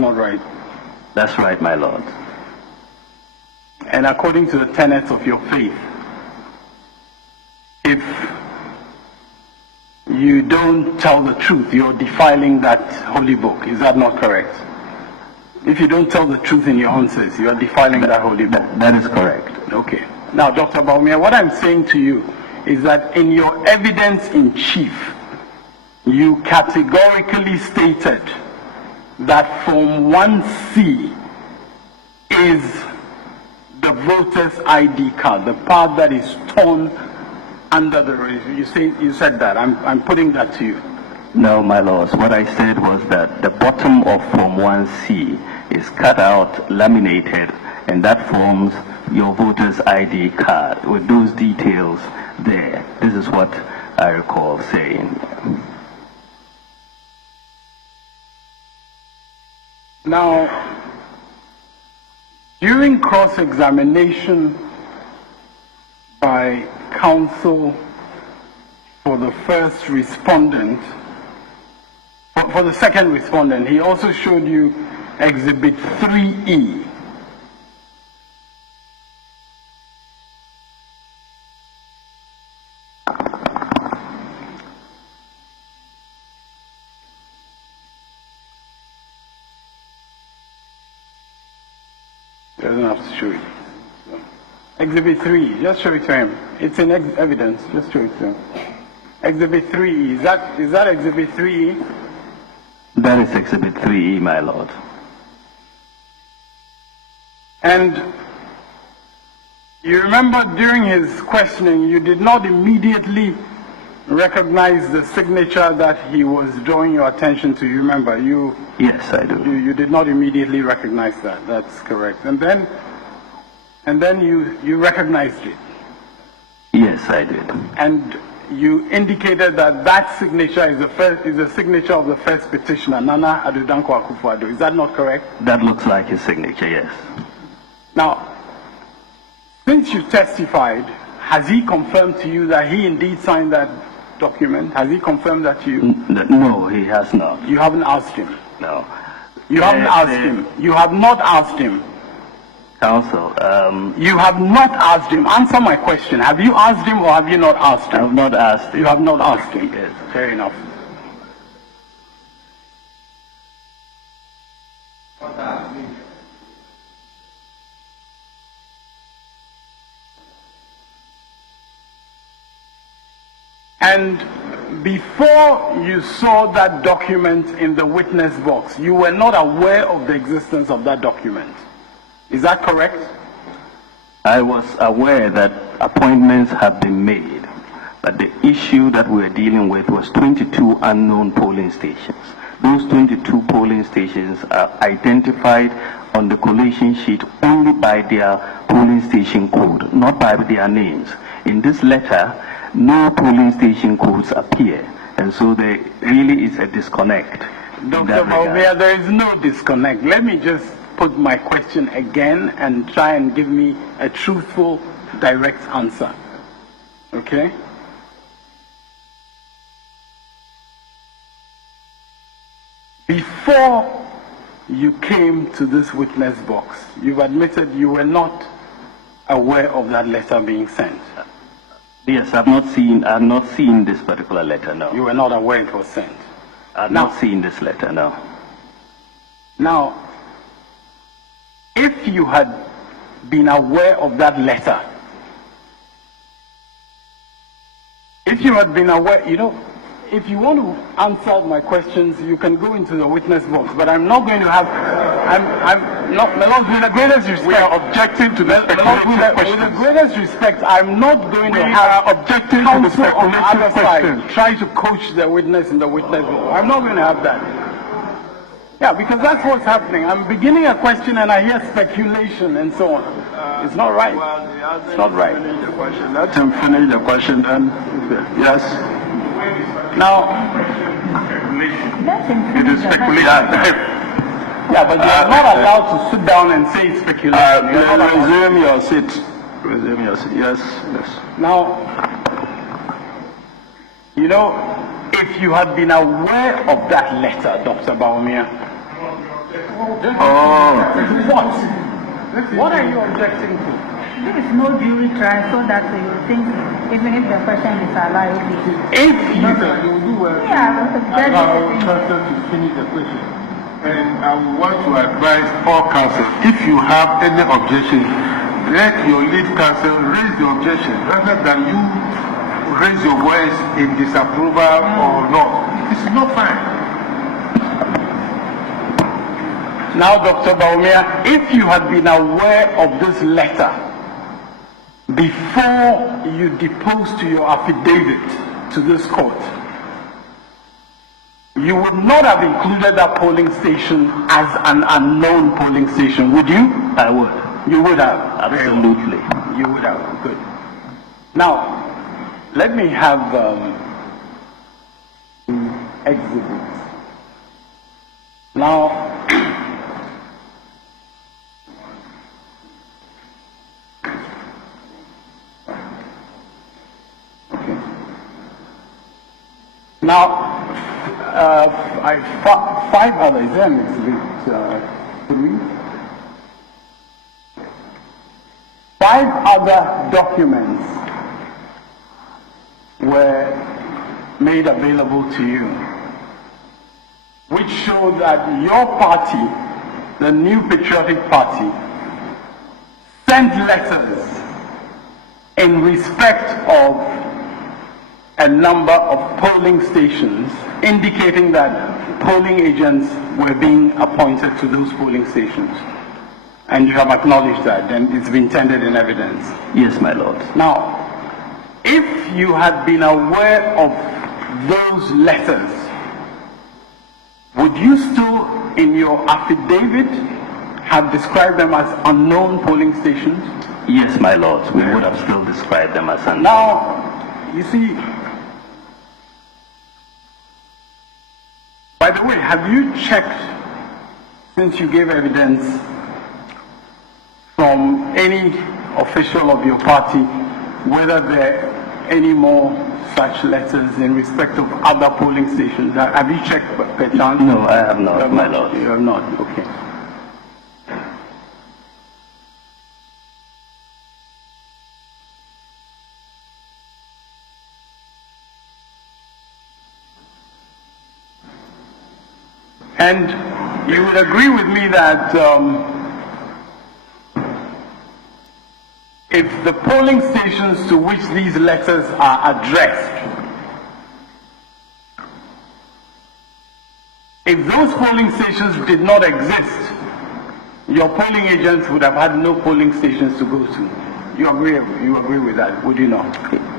Not right. That's right, my lord. And according to the tenets of your faith, if you don't tell the truth, you're defiling that holy book. Is that not correct? If you don't tell the truth in your answers, you are defiling that holy book. That is correct. Okay. Now, Dr. Baumia, what I'm saying to you is that in your evidence in chief, you categorically stated that Form 1C is the voter's ID card, the part that is torn under the registration. You said that. I'm putting that to you. No, my lords. What I said was that the bottom of Form 1C is cut out, laminated, and that forms your voter's ID card with those details there. This is what I recall saying. Now, during cross-examination by counsel for the first respondent, for the second respondent, he also showed you Exhibit 3E. Doesn't have to show it. So, Exhibit 3, just show it to him. It's in evidence, just show it to him. Exhibit 3E, is that Exhibit 3E? That is Exhibit 3E, my lord. And you remember during his questioning, you did not immediately recognize the signature that he was drawing your attention to. You remember? Yes, I do. You did not immediately recognize that. That's correct. And then you recognized it. Yes, I did. And you indicated that that signature is the signature of the first petitioner, Nana Addo Dankwa Akufo-Addo. Is that not correct? That looks like his signature, yes. Now, since you testified, has he confirmed to you that he indeed signed that document? Has he confirmed that to you? No, he has not. You haven't asked him? No. You haven't asked him? You have not asked him? Counsel, you have not asked him. Answer my question. Have you asked him or have you not asked him? I have not asked him. You have not asked him? Yes. Fair enough. And before you saw that document in the witness box, you were not aware of the existence of that document. Is that correct? I was aware that appointments have been made, but the issue that we're dealing with was 22 unknown polling stations. Those 22 polling stations are identified on the collation sheet only by their polling station code, not by their names. In this letter, no polling station codes appear, and so there really is a disconnect. Dr. Baumia, there is no disconnect. Let me just put my question again and try and give me a truthful, direct answer. Okay? Before you came to this witness box, you've admitted you were not aware of that letter being sent. Yes, I've not seen this particular letter, no. You were not aware it was sent. I've not seen this letter, no. Now, if you had been aware of that letter, if you had been aware, if you want to answer my questions, you can go into the witness box, but I'm not going to have, I'm not, with the greatest respect. We are objecting to the speculative questions. With the greatest respect, I'm not going to have objecting to the counsel on the other speculative side try to coach the witness in the witness box. I'm not going to have that. Yeah, because that's what's happening. I'm beginning a question and I hear speculation and so on. It's not right. It's not right. Let him finish the question then. Yes. Now, it is speculation. yeah, but you are not allowed to sit down and say speculation. Resume your seat. Resume your seat. Yes, yes. Now, if you had been aware of that letter, Dr. Baumia, Oh. What are you objecting to? There is no jury trial so that you think even if the person is alive, If you You will do well. yeah, Allow counsel to finish the question. And I want to advise all counsel, if you have any objection, let your lead counsel raise the objection rather than you raise your voice in disapproval or not. It's not fine. Now, Dr. Baumia, if you had been aware of this letter before you deposed to your affidavit to this court, you would not have included that polling station as an unknown polling station, would you? I would. You would have. Absolutely. You would have. Good. Now, let me have the exhibits. Now, now, five others, is there an exhibit 3? 5 other documents were made available to you, which show that your party, the New Patriotic Party, sent letters in respect of a number of polling stations indicating that polling agents were being appointed to those polling stations. And you have acknowledged that, and it's been tendered in evidence. Yes, my lord. Now, if you had been aware of those letters, would you still, in your affidavit, have described them as unknown polling stations? Yes, my lord. We would have still described them as unknown. Now, you see, by the way, have you checked, since you gave evidence, from any official of your party whether there are any more such letters in respect of other polling stations? Have you checked, Petition? No, I have not, my lord. You have not, okay. And you would agree with me that if the polling stations to which these letters are addressed, if those polling stations did not exist, your polling agents would have had no polling stations to go to. You agree with that, would you not?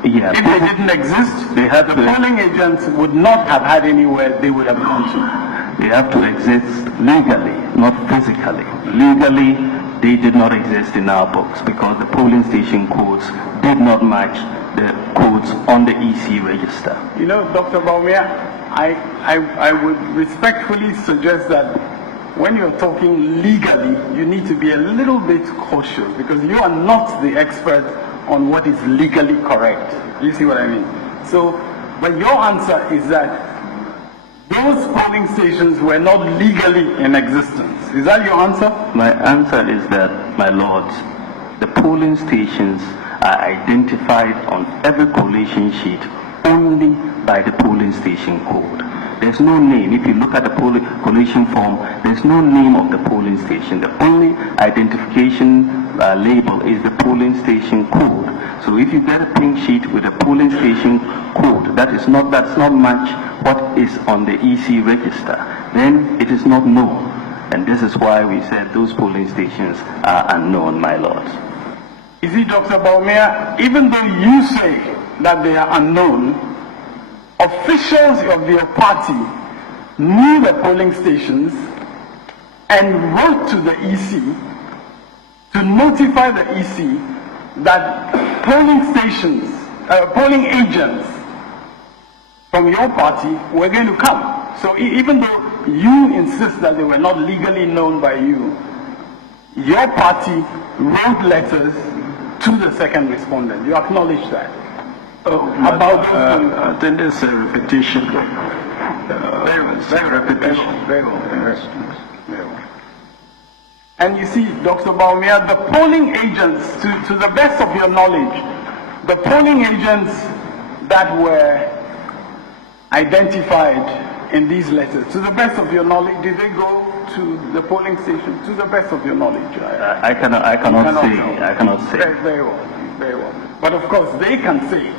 Yeah. If they didn't exist, They had the to- polling agents would not have had anywhere they would have gone to. They have to exist legally, not physically. Legally, they did not exist in our books because the polling station codes did not match the codes on the EC register. You know, Dr. Baumia, I would respectfully suggest that when you're talking legally, you need to be a little bit cautious because you are not the expert on what is legally correct. You see what I mean? So, but your answer is that those polling stations were not legally in existence. Is that your answer? My answer is that, my lords, the polling stations are identified on every collation sheet only by the polling station code. There's no name. If you look at the polling collation form, there's no name of the polling station. The only identification label is the polling station code. So if you get a pink sheet with a polling station code that's not match what is on the EC register, then it is not known. And this is why we said those polling stations are unknown, my lords. You see, Dr. Baumia, even though you say that they are unknown, officials of your party knew the polling stations and wrote to the EC to notify the EC that polling agents from your party were going to come. So even though you insist that they were not legally known by you, your party wrote letters to the second respondent. You acknowledge that. About those I think it's a repetition. Very repetition. Very well. And you see, Dr. Baumia, the polling agents, to the best of your knowledge, the polling agents that were identified in these letters, to the best of your knowledge, did they go to the polling station? To the best of your knowledge? I cannot say. I cannot say. Very well, very well. But of course, they can say.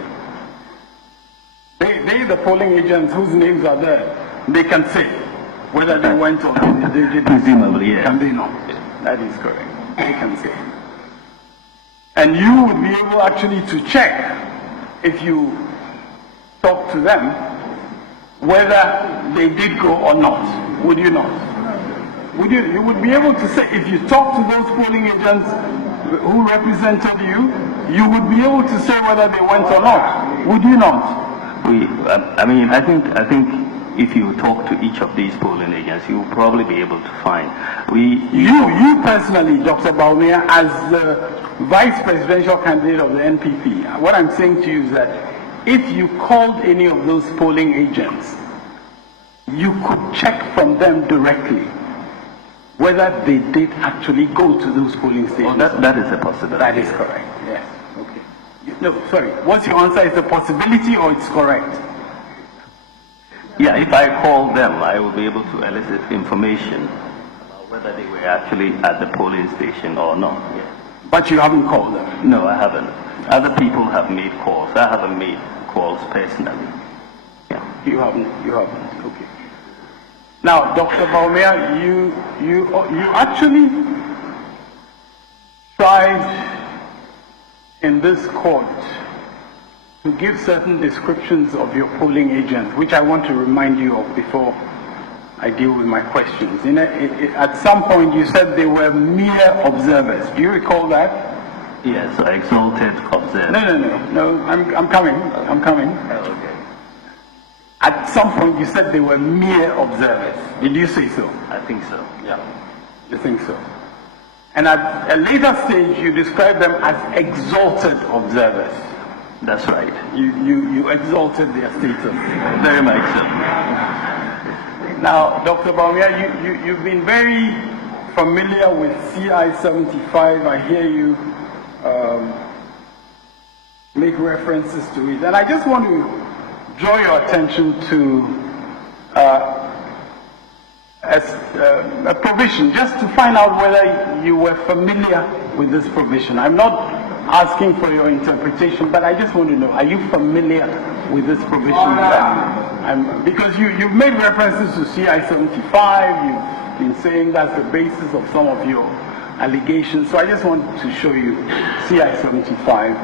They, the polling agents whose names are there, they can say whether they went or they didn't. Presumably, yes. Can they not? That is correct. They can say. And you would be able actually to check, if you talk to them, whether they did go or not. Would you not? Would you? You would be able to say, if you talk to those polling agents who represented you, you would be able to say whether they went or not. Would you not? I think if you talk to each of these polling agents, you will probably be able to find. You personally, Dr. Baumia, as the vice presidential candidate of the NPP, what I'm saying to you is that if you called any of those polling agents, you could check from them directly whether they did actually go to those polling stations. Oh, that is a possibility. That is correct, yes. Okay. No, sorry. What's your answer? Is a possibility or it's correct? Yeah, if I call them, I will be able to elicit information about whether they were actually at the polling station or not. Yes. But you haven't called them? No, I haven't. Other people have made calls. I haven't made calls personally. Yeah. You haven't. Okay. Now, Dr. Baumia, you actually tried in this court to give certain descriptions of your polling agents, which I want to remind you of before I deal with my questions. At some point, you said they were mere observers. Do you recall that? Yes, so exalted observer. No. I'm coming. Oh, okay. At some point, you said they were mere observers. Did you say so? I think so. Yeah. You think so? And at a later stage, you described them as exalted observers. That's right. You exalted their status. Very much so. Now, Dr. Baumia, you've been very familiar with CI 75. I hear you make references to it. And I just want to draw your attention to a provision, just to find out whether you were familiar with this provision. I'm not asking for your interpretation, but I just want to know, are you familiar with this provision? Because you've made references to CI 75, you've been saying that's the basis of some of your allegations, so I just want to show you CI 75,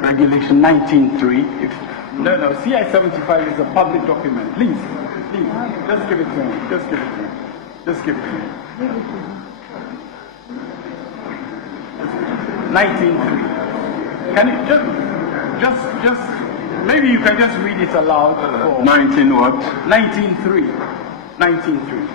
Regulation 19.3. No, CI 75 is a public document. Please, just give it to me. Just give it to me. 19.3. Can you just maybe you can just read it aloud. 19 what? 19.3. 19.3.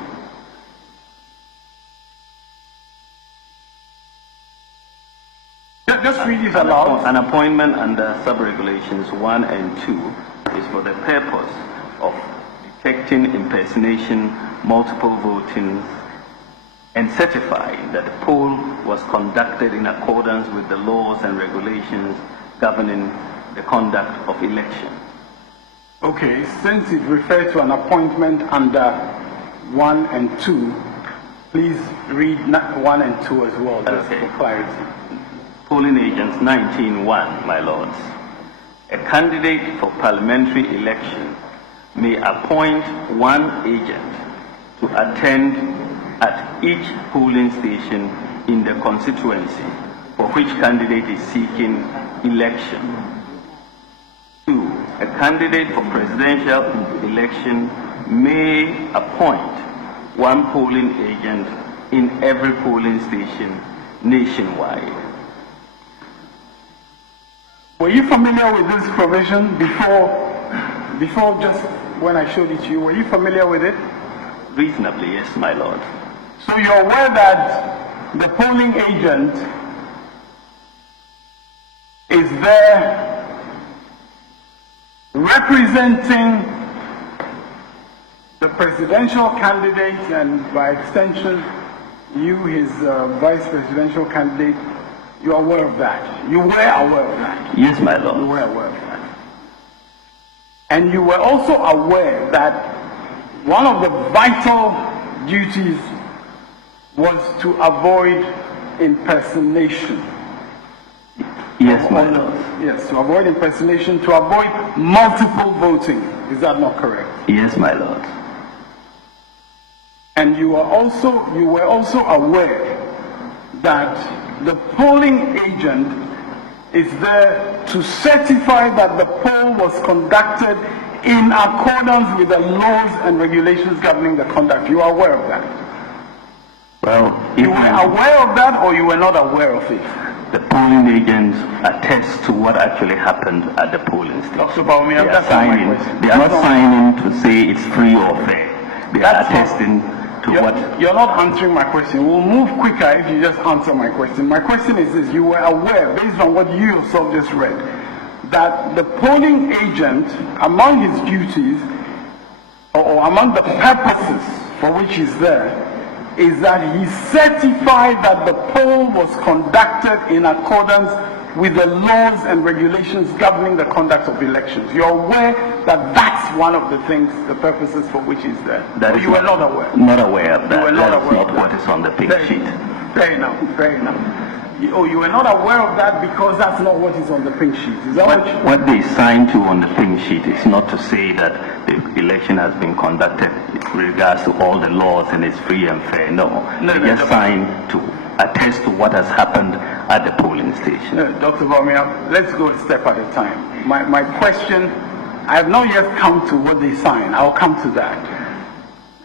Just read it aloud. An appointment under sub-regulations 1 and 2 is for the purpose of detecting impersonation, multiple voting, and certifying that the poll was conducted in accordance with the laws and regulations governing the conduct of election. Okay, since it refers to an appointment under 1 and 2, please read 1 and 2 as well, just for clarity. Polling agents 19.1, my lords. A candidate for parliamentary election may appoint one agent to attend at each polling station in the constituency for which candidate is seeking election. 2. A candidate for presidential election may appoint one polling agent in every polling station nationwide. Were you familiar with this provision before just when I showed it to you? Were you familiar with it? Reasonably, yes, my lord. So you're aware that the polling agent is there representing the presidential candidate and by extension you, his vice presidential candidate, you are aware of that. You were aware of that. Yes, my You lord. were aware of that. And you were also aware that one of the vital duties was to avoid impersonation. Yes, my lord. Yes, to avoid impersonation, to avoid multiple voting. Is that not correct? Yes, my lord. And you were also aware that the polling agent is there to certify that the poll was conducted in accordance with the laws and regulations governing the conduct. You are aware of that? Well, You were aware of that, or you were not aware of it? the polling agents attest to what actually happened at the polling station. Dr. Baumia, They are that's not my signing. question. They are not That's signing to say it's free or fair. They are That's not- attesting to what. You're not answering my question. We'll move quicker if you just answer my question. My question is this: you were aware, based on what you yourself just read, that the polling agent, among his duties, or among the purposes for which he's there, is that he certified that the poll was conducted in accordance with the laws and regulations governing the conduct of elections. You're aware that that's one of the things, the purposes for which he's there. That Or is you were not aware? Not aware of that. You were not That's aware not of what that. is on the pink Fair- sheet. Fair enough, fair enough. You were not aware of that because that's not what is on the pink sheet. Is that What they signed to on the pink sheet is not to say that the election has been conducted in regards to all the laws and it's free and fair. No, they just signed to attest to what has happened at the polling station. No, Dr. Baumia, let's go a step at a time. My question, I have not yet come to what they signed. I'll come to that.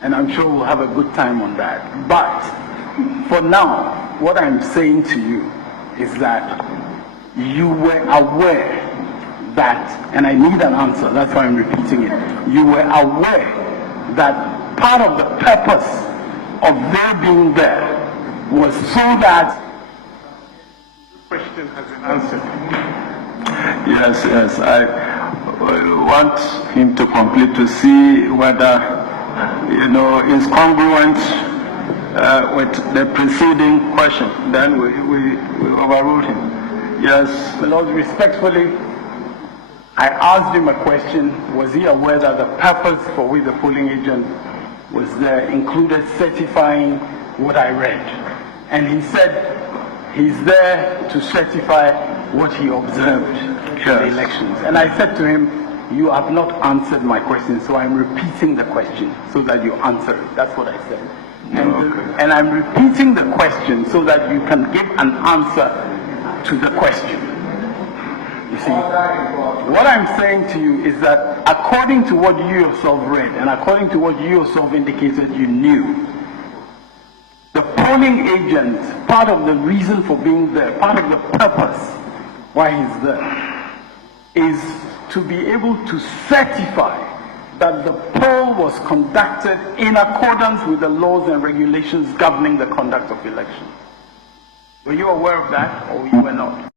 And I'm sure we'll have a good time on that. But for now, what I'm saying to you is that you were aware that, and I need an answer, that's why I'm repeating it. You were aware that part of the purpose of their being there was so that Question has been answered. Yes, I want him to complete to see whether, is congruent with the preceding question. Then we overruled him. Yes, Lord, respectfully, I asked him a question. Was he aware that the purpose for which the polling agent was there included certifying what I read? And he said he's there to certify what he observed in the Yes. elections. And I said to him, you have not answered my question, so I'm repeating the question so that you answer it. That's what I said. And I'm repeating the question so that you can give an answer to the question. You see, what I'm saying to you is that according to what you yourself read and according to what you yourself indicated you knew, the polling agent, part of the reason for being there, part of the purpose why he's there, is to be able to certify that the poll was conducted in accordance with the laws and regulations governing the conduct of elections. Were you aware of that, or you were not?